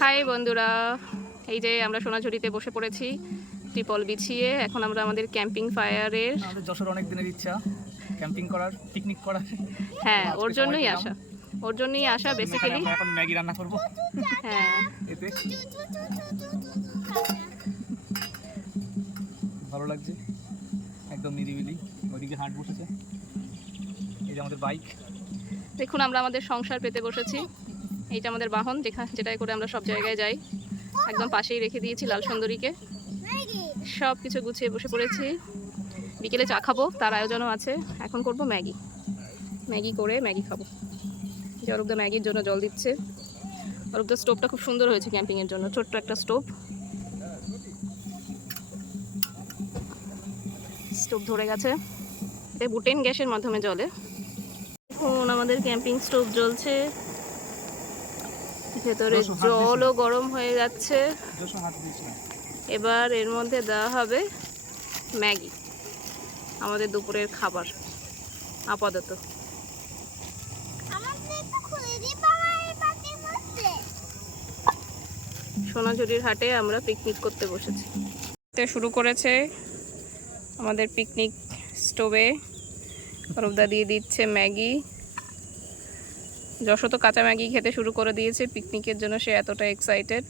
High বন্ধুরা, এই যে আমরা সোনাঝুরিতে বসে পড়েছি ত্রিপল বিছিয়ে। এখন আমরা আমাদের ক্যাম্পিং ফায়ারের, আমাদের যশোর অনেক দিনের ইচ্ছা ক্যাম্পিং করার, পিকনিক করার। হ্যাঁ ওর জন্যই আসা বেসিক্যালি। এখন ম্যাগি রান্না করব। হ্যাঁ এতে ভালো লাগছে, একদম নিরিবিলি। ওইদিকে হাট বসেছে, এই যে আমাদের বাইক। দেখুন আমরা আমাদের সংসার পেতে বসেছি। এইটা আমাদের বাহন, যেটাই করে আমরা সব জায়গায় যাই। একদম পাশেই রেখে দিয়েছি লাল সুন্দরীকে। সব কিছু গুছিয়ে বসে পড়েছি। বিকেলে চা খাবো, তার আয়োজনও আছে। এখন করব ম্যাগি করে ম্যাগি খাবো। যে অরূপদা ম্যাগির জন্য জল দিচ্ছে। অরূপদার স্টোভটা খুব সুন্দর হয়েছে ক্যাম্পিংয়ের জন্য, ছোট্ট একটা স্টোভ ধরে গেছে। এটা বুটেন গ্যাসের মাধ্যমে জ্বলে। এখন আমাদের ক্যাম্পিং স্টোভ জ্বলছে, ভেতরে জলও গরম হয়ে যাচ্ছে। এবার এর মধ্যে দেওয়া হবে ম্যাগি, আমাদের দুপুরের খাবার আপাতত। সোনাঝুরির হাটে আমরা পিকনিক করতে বসেছি। শুরু করেছে আমাদের পিকনিক স্টোভে। অরূপদা দিয়ে দিচ্ছে ম্যাগি। যশো তো কাঁচা ম্যাগি খেতে শুরু করে দিয়েছে পিকনিকের জন্য, সে এতটা এক্সাইটেড।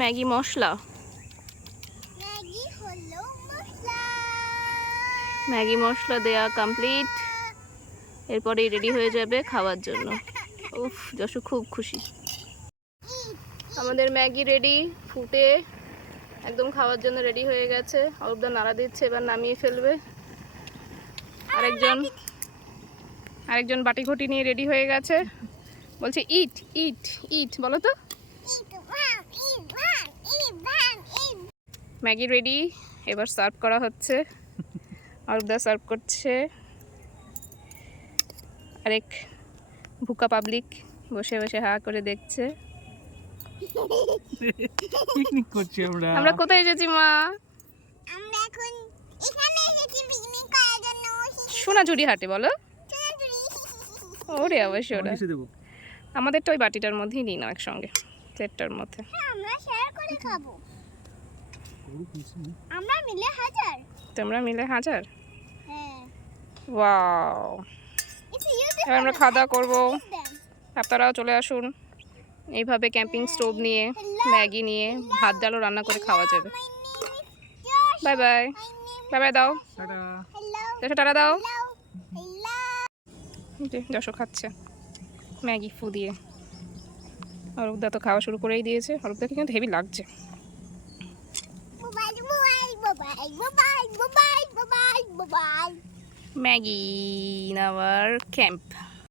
ম্যাগি মশলা, ম্যাগি মশলা দেয়া কমপ্লিট। এরপরেই রেডি হয়ে যাবে খাওয়ার জন্য। উফ, যশো খুব খুশি। আমাদের ম্যাগি রেডি, ফুটে একদম খাওয়ার জন্য রেডি হয়ে গেছে। অরূপদা নাড়া দিচ্ছে, এবার নামিয়ে ফেলবে। আরেকজন বাটি ঘটি নিয়ে রেডি হয়ে গেছে, বলছে ইট ইট ইট, বলো তো। ম্যাগি রেডি, এবার সার্ভ করা হচ্ছে। অরূপদা সার্ভ করছে, আরেক ভুকা পাবলিক বসে বসে হা করে দেখছে। পিকনিক করছি আমরা। আমরা কোথায় এসেছি মা? আমরা এখন এখানে এসেছি পিকনিক করার জন্য। সোনাঝুরি হাটে। বলো ওরে অবশ্যই ওরা। আমাদেরটা ওই বাটিটার মধ্যেই নিই না, একসঙ্গে প্লেটটার মধ্যে। আমরা শেয়ার করে খাবো। আমরা মিলে 1000। তোমরা মিলে 1000? হ্যাঁ। ওয়াও। এবার আমরা খাওয়া দাওয়া করবো, আপনারাও চলে আসুন। এইভাবে ক্যাম্পিং স্টোভ নিয়ে, ম্যাগি নিয়ে, ভাত ডালও রান্না করে খাওয়া যাবে। বাই বাই, বাই বাই দাও, টাটা দাও। যশো খাচ্ছে ম্যাগি ফু দিয়ে। অরূপদা তো খাওয়া শুরু করেই দিয়েছে। অরূপদাকে কিন্তু হেভি লাগছে। Maggi in our camp.